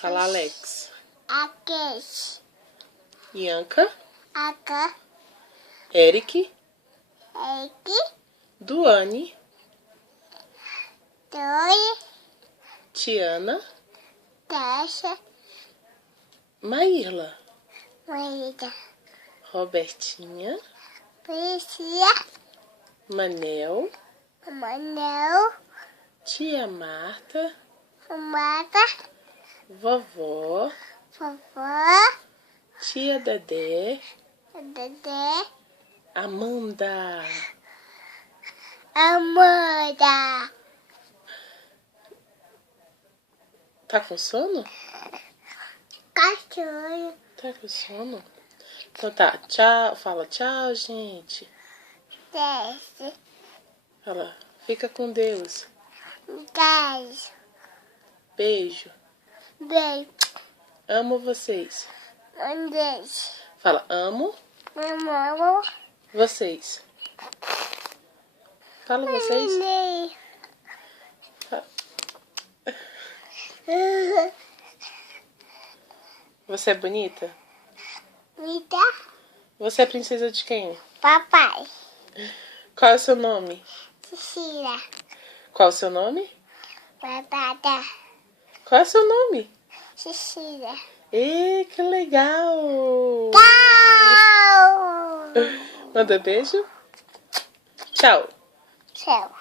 Fala, Alex. Alex. Ianca. Aka. Eric. Eric. Duane. Doi. Tiana. Tasha. Maíla. Maíra. Robertinha. Priscila. Manel. Manel. Tia Marta. Marta. Vovó. Vovó. Tia Dedé. Dedé. Amanda. Amanda. Tá com sono? Cachorro. Tá com sono? Então tá, tchau. Fala tchau, gente. Desce. Fala, fica com Deus. Desce. Beijo. Beijo. Amo vocês. Desce. Fala, amo Mamãe. vocês. Fala vocês. Fala. Você é bonita? Vida. Você é princesa de quem? Papai. Qual é o seu nome? Cecília. Qual é o seu nome? Batata. Qual é o seu nome? Cecília. Ê, que legal! Tchau. Manda beijo. Tchau. Tchau.